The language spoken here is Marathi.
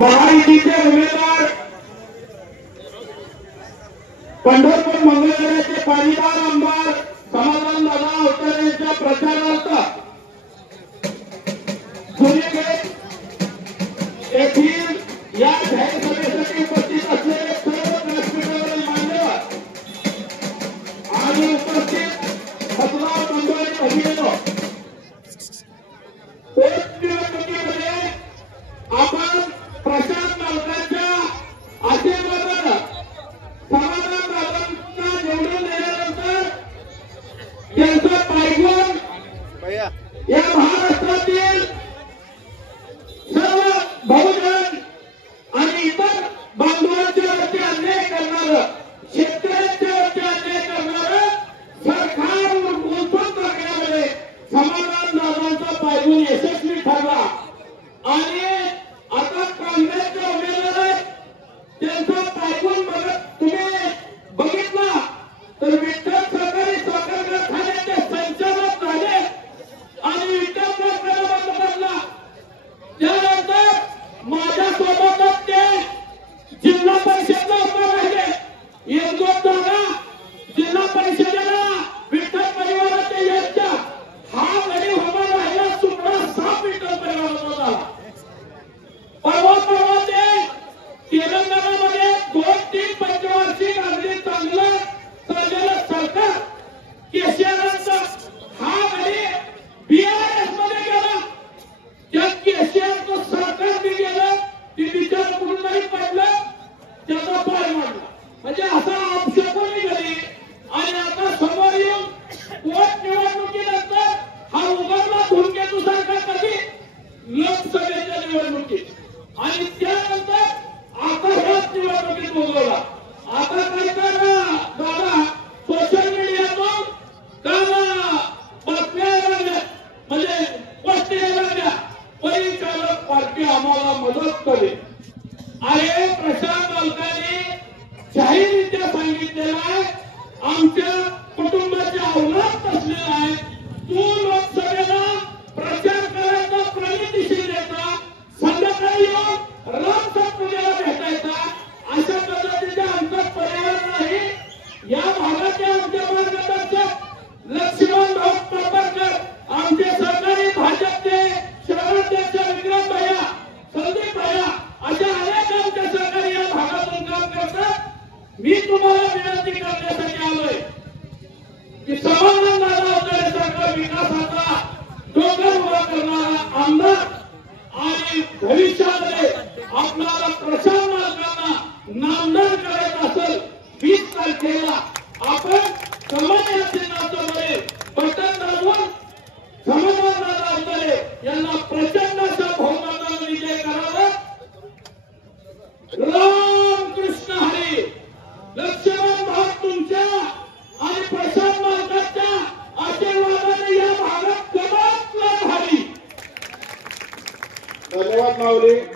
महायुतीचे उमेदवार पंढरपूर मंगळवेढ्याचे पाणीदार आमदार समाधान दादा अवतारे यांच्या प्रचारार्थ सूर्यगेट येथील या जाहीर सभेसाठी उपस्थित असलेले सर्व व्यासपीठावरील मान्यवर आणि उपस्थित खतराव मंडळी भगिनींनो, पोटनिवडणुकीमध्ये आपण प्रशांत मालकांच्या आशीर्वादाने समाधान दादांना निवडून दिल्यानंतर त्यांचा पायगुण या महाराष्ट्रातील सर्व बहुजन आणि इतर बांधवांच्या वरती अन्याय करणारं, शेतकऱ्यांच्या वरती अन्याय करणारं सरकार उलथून टाकण्यामध्ये समाधान दादांचा पायगुण यशस्वी ठरला आणि आता काँग्रेसचे उमेदवार आहेत त्यांचा पायगुण तुम्ही बघितला तर विठ्ठल सहकारी साखर कारखान्याचे संचालक झाले आणि विठ्ठल कारखाना बंद पडला। त्यानंतर माझ्यासोबतच ते जिल्हा परिषदला उभे राहिले। एक दोन जागा जिल्हा परिषदेला विठ्ठल परिवाराचे यश हा गडी उभा राहिला सुद्धा 6 विठ्ठल परिवाराचा परवा ते तेलंगणामध्ये 2-3 पंचवार्षिक अगदी चांगलं चाललेलं सरकार केसीआरचा हा गडी बीआरएस मध्ये गेला। त्या केसीआरचं सरकार बी गेलं, ती विचार करून नाही पडलं, त्याचा पाय मारला म्हणजे असा अपशकुनी गेली। आणि आता समोर येऊन पोटनिवडणुकीनंतर हा उभारला धूमकेतू सारखा कधी लोकसभेच्या निवडणुकीत आणि त्यानंतर आता ह्याच निवडणुकीत उभवला। आता काय करा दादा सोशल मीडियातून कामा बातम्या लागल्या म्हणजे पोस्ट यायला लागल्या, परिचालक पार्टी आम्हाला मदत करेल। अरे प्रशांत मालकांनी जाहीररित्या सांगितलेलं आहे आमच्या कुटुंबाच्या अवलाद असलेला आहे, तू लोकसभेला प्रचार करायचा प्रगतीशील देता, संध्याकाळी येऊन रामसाहेब पूजेला भेटायचा, अशा पद्धतीचे आमचा परिवार नाही। या भागाचे आमचे मार्गदर्शक लक्ष्मण भाऊ पापरकर, आमचे सहकारी भाजपचे शहराध्यक्ष विक्रम भैया, संदीप भैया अशा अनेक आमचे सहकारी या भागातून काम करतात। मी तुम्हाला विनंती करण्यासाठी आलोय की समाधान दादा अवतारे सरकार विकासाचा डोंगर उभा करणारा आमदार आणि भविष्यामध्ये आपल्याला प्रशांत मालकांना नामदार करायचं असेल 20 तारखेला आपण कमळ या चिन्हामध्ये बटन दाबून समाधान दादा अवतारे यांना प्रचंड अशा बहुमताने विजय करावा। रामकृष्ण हरी। लक्ष्मण भाऊ तुमच्या आणि प्रशांत मालकांच्या आशीर्वादाने या भागात कमाल हरी। धन्यवाद माऊली।